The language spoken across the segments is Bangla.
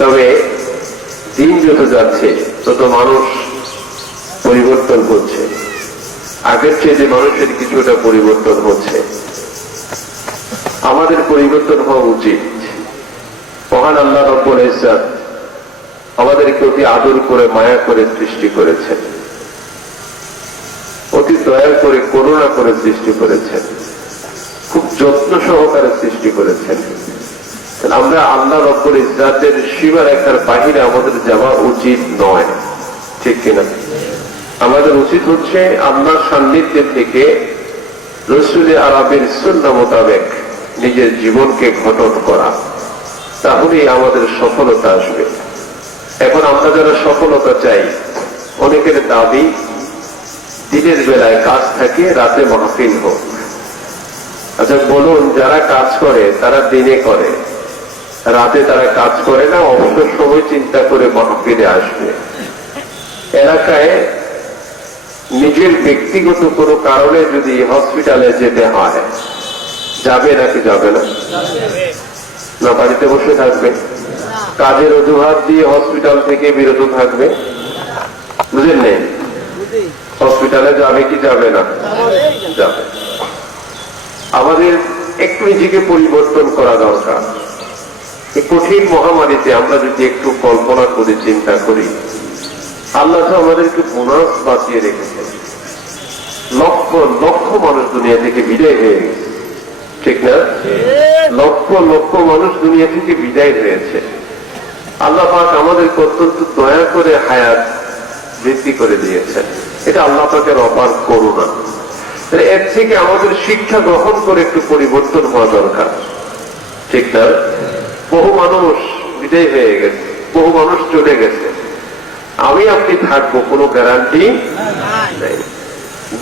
তবে দিন যত যাচ্ছে তত মানুষ পরিবর্তন হচ্ছে, আগের চেয়ে যে মানুষের কিছুটা পরিবর্তন হচ্ছে। আমাদের পরিবর্তন হওয়া উচিত। মহান আল্লাহ রব্বুল ইজ্জত আমাদেরকে অতি আদর করে মায়া করে সৃষ্টি করেছেন, অতি দয়া করে করুণা করে সৃষ্টি করেছেন, খুব যত্ন সহকারে সৃষ্টি করেছেন। আমরা আল্লাহ রব্বুল ইজ্জতের সীমারেখার বাহিরে আমাদের যাওয়া উচিত নয়, ঠিক কিনা? আমাদের উচিত হচ্ছে আল্লাহর সান্নিধ্যের থেকে রাসূল আরবির সুন্নাহ মোতাবেক নিজের জীবনকে গঠন করা, তাহলেই আমাদের সফলতা আসবে। এখন আমরা যারা সফলতা চাই, অনেকের দাবি দিনের বেলায় কাজ থাকে, রাতে মাহফিল হোক। আচ্ছা বলুন, যারা কাজ করে তারা দিনে করে, রাতে তারা কাজ করে না, অবসর সময় চিন্তা করে মাহফিলে আসবে। এলাকায় নিজের ব্যক্তিগত কোনো কারণে যদি হসপিটালে যেতে হয়, যাবে নাকি যাবে না? না বাড়িতে বসে থাকবে? কাজের অজুহাত দিয়ে হসপিটাল থেকে বিরত থাকবে? বুঝেন নেই? হসপিটালে যাবে কি যাবে না? যাবে। আমাদের একটু নিজেকে পরিবর্তন করা দরকার। এই কঠিন মহামারীতে আমরা যদি একটু কল্পনা করে চিন্তা করি, আল্লাহ তো আমাদেরকে বোনাস বাঁচিয়ে রেখেছেন। লক্ষ লক্ষ মানুষ দুনিয়া থেকে বিদায় হয়ে গেছে, ঠিক না? লক্ষ লক্ষ মানুষ দুনিয়া থেকে বিদায় হয়েছে। আল্লাহ পাক আমাদেরকে অত্যন্ত দয়া করে হায়াত বৃদ্ধি করে দিয়েছেন। এটা আল্লাহ পাকের অপার করুণা। এর থেকে আমাদের শিক্ষা গ্রহণ করে একটু পরিবর্তন হওয়া দরকার, ঠিক না? বহু মানুষ বিদায় হয়ে গেছে, বহু মানুষ চলে গেছে। আমি আপনি থাকবো কোনো গ্যারান্টি নেই।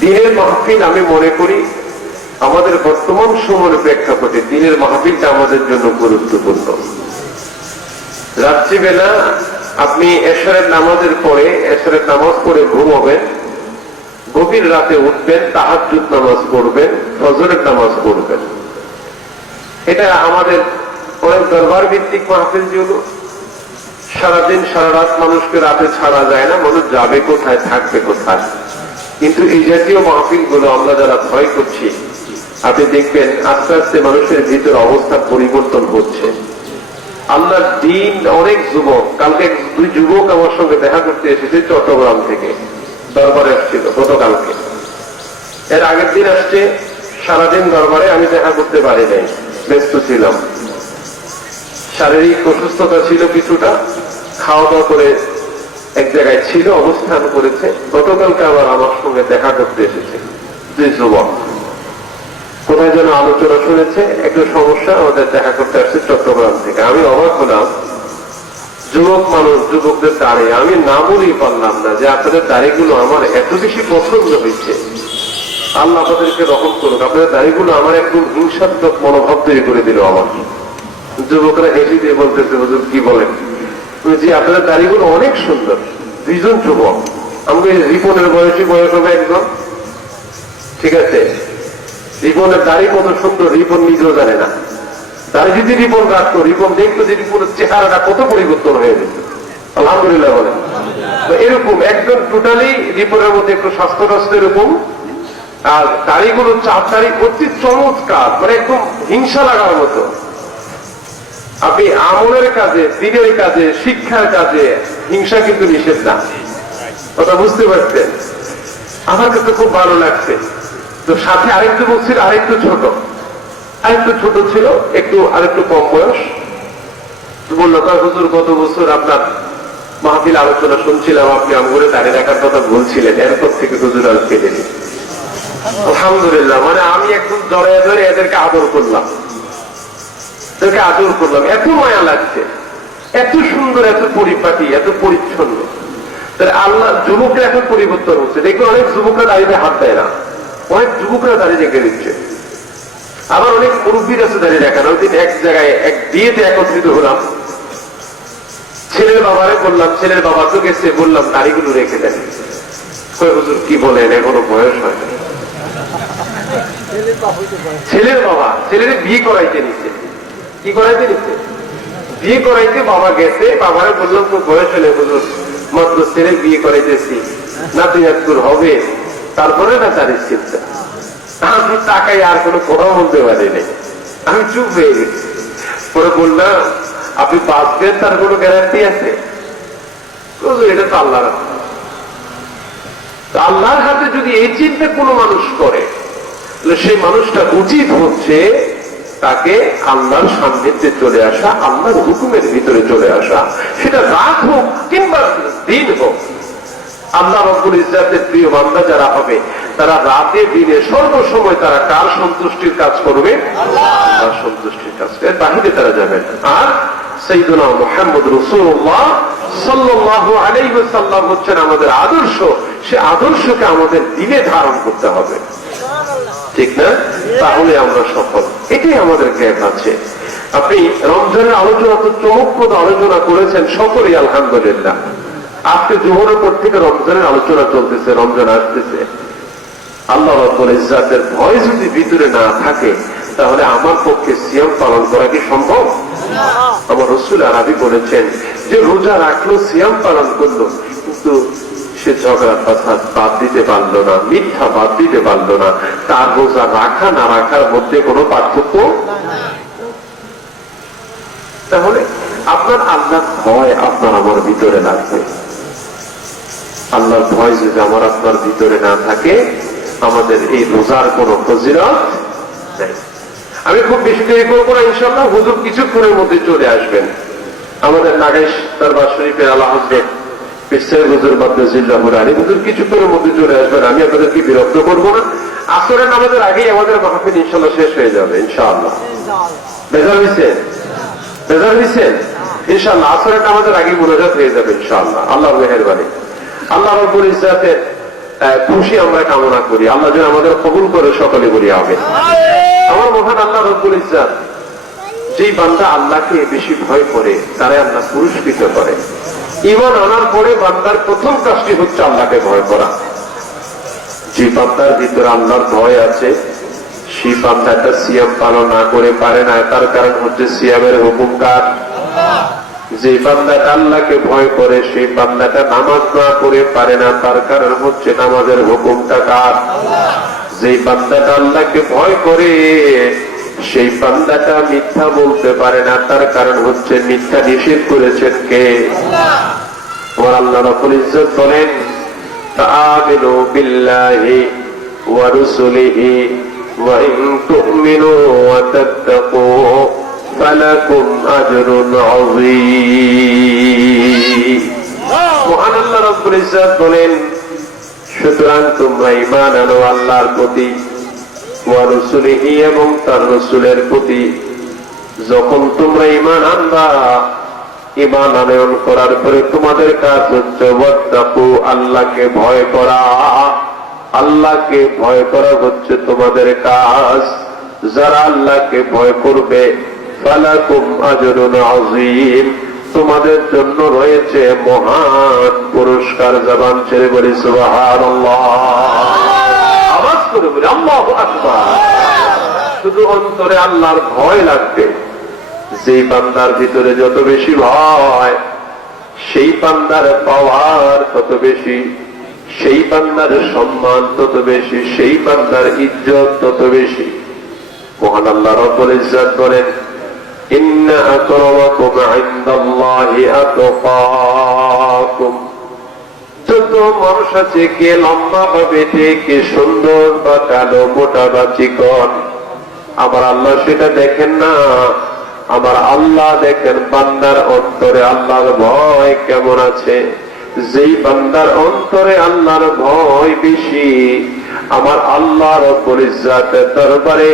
দিনের মাহফিল আমি মনে করি আমাদের বর্তমান সময়ের প্রেক্ষাপটে দিনের মাহফিলটা আমাদের জন্য গুরুত্বপূর্ণ। রাত্রিবেলা আপনি এশারের নামাজের পরে, এশারের নামাজ পড়ে ঘুমাবেন, গভীর রাতে উঠবেন, তাহাজ্জুদ নামাজ পড়বেন, ফজরের নামাজ পড়বেন। এটা আমাদের অনেক দরবার ভিত্তিক মাহফিল যেগুলো, সারাদিন সারা রাত মানুষকে রাতে ছাড়া যায় না, মানুষ যাবে কোথায়, থাকবে কোথায়। কিন্তু এই জাতীয় মাহফিল গুলো আমরা যারা ভয় করছি, আপনি দেখবেন আস্তে আস্তে মানুষের ভিতর অবস্থা পরিবর্তন হচ্ছে। আল্লাহর দিন, অনেক যুবক, কালকে দুই যুবক আমার সঙ্গে দেখা করতে এসেছে চট্টগ্রাম থেকে, দরবারে আসছিল গতকালকে। এর আগের দিন আসছে, সারাদিন দরবারে আমি দেখা করতে পারি নাই, ব্যস্ত ছিলাম। শারীরিক অসুস্থতা ছিল কিছুটা, খাওয়া দাওয়া করে এক জায়গায় ছিল, অবস্থান করেছে। গতকালকে আবার আমার সঙ্গে দেখা করতে এসেছে দুই যুবক। কোথায় যেন আলোচনা শুনেছে, একটু সমস্যা, ওদের দেখা করতে আসছে চট্টগ্রাম থেকে। আমি অবাক হলাম, যুবক মানুষ, যুবকদের দাড়ি, আমি না বলেই পারলাম না যে আপনাদের দাড়িগুলো আমার এত বেশি পছন্দ হয়েছে। আল্লাহ আপনাদেরকে রহম করুক। আপনাদের দাড়িগুলো আমার একদম হিংসাত্মক মনোভাব তৈরি করে দিল আমার। যুবকরা হেসে দিয়ে বলতেছে, হুজুর কি বলেন? জি আপনাদের দাড়িগুলো অনেক সুন্দর। দুইজন যুবক, আমাকে রিপনের বয়স হবে একজন, ঠিক আছে? রিপনের দাড়ি কত সুন্দর, রিপন নিজেও জানে না। দাড়ি যদি রিপন রাখতো, রিপন দেখতো যে রিপনের চেহারাটা কত পরিবর্তন হয়ে যেত। আলহামদুলিল্লাহ বলেন। তো এরকম একজন টোটালি রিপনের মধ্যে একটু স্বাস্থ্য এরকম, আর দাড়িগুলো চার দাড়ি অতি চমৎকার, মানে একদম হিংসা লাগার মতো। আপনি আমলের কাজে, দিনের কাজে, শিক্ষার কাজে হিংসা কিন্তু নিষেধ না, কথা বুঝতে পারছেন? আমার কাছে খুব ভালো লাগছে। তো সাথে আরেকটু বলছিল, আরেকটু ছোট ছিল, একটু আরেকটু কম বয়স। বললো, হুজুর গত বছর আপনার মাহফিল আলোচনা শুনছিলাম, আপনি আমগুলো দাঁড়িয়ে রাখার কথা বলছিলেন, এরপর থেকে হুজুর আর পেলেনি। আলহামদুলিল্লাহ, মানে আমি একদম জড়ায় ধরে এদেরকে আদর করলাম, এত মায়া লাগছে, এত সুন্দর, এত পরিপাটি, এত পরিচ্ছন্ন। তাহলে আল্লাহ, যুবকরা এখন পরিবর্তন হচ্ছে। দেখবেন অনেক যুবকরা দাঁড়িয়ে হাত দেয় না, অনেক যুবকরা দাঁড়িয়ে রেখে দিচ্ছে। আবার অনেক মুরব্বীর আছে দাঁড়িয়ে রাখা না। ওই দিন এক জায়গায় এক বিয়েতে একত্রিত হলাম, ছেলের বাবারে বললাম, ছেলের বাবা তো গেছে, বললাম দাড়িগুলো রেখে দেন। হুজুর কি বলেন, এখনো বয়স হয় না। ছেলের বাবা ছেলের বিয়ে করাইতে নিচ্ছে, কি করাইতে নিচ্ছে? বিয়ে করাইতে বাবা গেছে, বাবারে বললাম তো বয়স হলে হুজুর মাত্র ছেলে বিয়ে করাইতেছি, নাতি নাতকুর হবে, তারপরে না তার চিন্তা। আমি তাকাই আর কোনো কথা বলতে পারিনি, আমি চুপ হয়ে গেছি। পরে বললাম আপনি বাঁচবেন তার কোনো গ্যারান্টি আছে? এটা তো আল্লাহর হাতে। আল্লাহর হাতে যদি এই চিন্তা কোনো মানুষ করে, তাহলে সেই মানুষটা উচিত হচ্ছে তাকে আল্লাহর সান্নিধ্যে চলে আসা, আল্লাহর হুকুমের ভিতরে চলে আসা, সেটা রাত হোক কিংবা দিন হোক। আল্লাহ রাব্বুল ইজ্জাতের প্রিয় বান্দা যারা হবে, তারা রাতে দিনে সর্বসময় তারা কার সন্তুষ্টির কাজ করবে? আল্লাহর সন্তুষ্টির কাজ, এর বাহিরে তারা যাবেন। আর সাইয়্যিদুনা মুহাম্মদ রাসূলুল্লাহ সাল্লাল্লাহু আলাইহি ওয়াসাল্লাম হচ্ছেন আমাদের আদর্শ। সে আদর্শকে আমাদের দিলে ধারণ করতে হবে, ঠিক না? তাহলে আমরা সফল। এটাই আমাদের জ্ঞান আছে। আপনি রমজানের আলোচনা তো চমকপ্রদ আলোচনা করেছেন, সকলেই আলহামদুলিল্লাহ। আজকে জোহরের পর থেকে রমজানের আলোচনা চলতেছে, রমজান আসতেছে। আল্লাহ রাব্বুল ইজ্জাতের ভয় যদি ভিতরে না থাকে, তাহলে আমার পক্ষে সিয়াম পালন করা কি সম্ভব? আমার রাসূল আরবি বলেছেন যে রোজা রাখলো, সিয়াম পালন করলো, কিন্তু সে ঝগড়া ফাসাদ বাদ দিতে পারলো না, মিথ্যা বাদ দিতে পারলো না। তার রোজা রাখা না রাখার মধ্যে কোনো পার্থক্য। তাহলে আপনার আল্লাহর ভয় আপনার আমার ভিতরে লাগবে। আল্লাহর ভয় যদি আমার আপনার ভিতরে না থাকে, আমাদের এই রোজার কোনো ফজিলত নেই। আমি খুব বেশি দেরি করবো না, ইনশাআল্লাহ হুজুর কিছুক্ষণের মধ্যে চলে আসবেন। আমাদের নাগেশ দরবার শরীফের আলা হযরত পীর সাহেব হুজুর মাদ্দাজিল্লাহুল আলী হুজুর কিছুক্ষণের মধ্যে চলে আসবেন। আমি আপনাদেরকে বিরক্ত করবো না। আসরের নামাজের আগেই আমাদের মাহফিল ইনশাআল্লাহ শেষ হয়ে যাবে ইনশাআল্লাহ। বেজার হয়েছেন? বেজার হয়েছেন? ইনশাআল্লাহ আসরের নামাজের আগেই মুনাজাত হয়ে যাবে ইনশাআল্লাহ। আল্লাহর মেহেরবানি। আল্লাহ রাব্বুল ইজ্জাতের খুশি আমরা কামনা করি। আল্লাহ যেন আমাদের কবুল করে, সকলে বলি আমিন। আমার মহান আল্লাহ রাব্বুল ইজ্জাত যেই বান্দা আল্লাহকে বেশি ভয় করে, তারে আল্লাহ পুরস্কৃত করে। ঈমান আনার পরে বান্দার প্রথম কাজটি হচ্ছে আল্লাহকে ভয় করা। যে বান্দার ভিতরে আল্লাহর ভয় আছে, সেই বান্দাটা সিয়াম পালন না করে পারে না, তার কারণ হচ্ছে সিয়ামের হুকুম কার? যে বান্দাটা আল্লাহকে ভয় করে, সেই বান্দাটা নামাজ না করে পারে না, তার কারণ হচ্ছে নামাজের হুকুমটা কার? যে বান্দাটা আল্লাহকে ভয় করে, সেই বান্দাটা মিথ্যা বলতে পারে না, তার কারণ হচ্ছে মিথ্যা নিষেধ করেছেন কে? আমার আল্লাহ রাব্বুল ইজ্জত বলেন, তাআমিনু বিল্লাহি ওয়া রাসূলিহি ওয়া ইন তু'মিনু ওয়া তাত্তাকু ফালাকুম আজরুন আযীম। মহান আল্লাহ রাব্বুল ইজ্জত বলেন, সুতরাং তোমরা ঈমান আনো আল্লাহর প্রতি, ওয়া রাসূলিহি এবং তার রাসূলের প্রতি। যখন তোমরা ঈমান আনবা, ঈমান আনয়ন করার পরে তোমাদের কাজ হচ্ছে ওয়াত্তাকু, আল্লাহকে ভয় করা। আল্লাহকে ভয় করা হচ্ছে তোমাদের কাজ। যারা আল্লাহকে ভয় করবে, ফালাকুম আজরুন আযীম, তোমাদের জন্য রয়েছে মহান পুরস্কার। জবান ছেড়ে বলি সুবহানাল্লাহ, আওয়াজ করে বলি আল্লাহু আকবার। শুধু অন্তরে আল্লাহর ভয় লাগবে। যে বান্দার ভিতরে যত বেশি ভয়, সেই বান্দার পাওয়ার তত বেশি, সেই বান্দার সম্মান তত বেশি, সেই বান্দার ইজ্জত তত বেশি। মহান আল্লাহ রাব্বুল ইজ্জত বলেন, ইন্না আকরামাকুম ইনদাল্লাহি আতকাকুম। যত মানুষ আছে, কে লম্বা বা বেটে, কে সুন্দর বা কালো, মোটা বা চিকন, আমার আল্লাহ সেটা দেখেন না। আমার আল্লাহ দেখেন বান্দার অন্তরে আল্লাহর ভয় কেমন আছে। যেই বান্দার অন্তরে আল্লাহর ভয় বেশি, আমার আল্লাহ রাব্বুল ইজ্জাতের দরবারে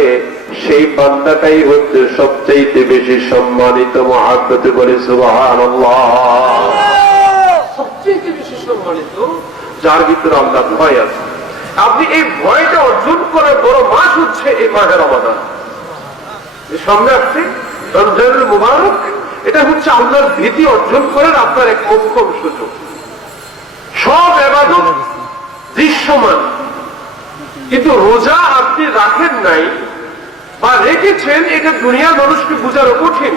সেই বান্দাটাই হচ্ছে সবচেয়ে বেশি সম্মানিত। মহাব্বতে বলে সুবহানাল্লাহ। সবচেয়ে বেশি সম্মানিত যার ভিতরে আল্লাহর ভয় আছে। আপনি এই ভয়টা অর্জন করার বড় মাস হচ্ছে এই মাহে রমাদান। সামনে আসছে রমজানুল মুবারক। এটা হচ্ছে আল্লাহর ভীতি অর্জন করার আপনার এক মোক্ষম সুযোগ। সব ইবাদত দৃশ্যমান, কিন্তু রোজা আপনি রাখেন নাই বা রেখেছেন, এটা দুনিয়ার মানুষকে বোঝানো কঠিন।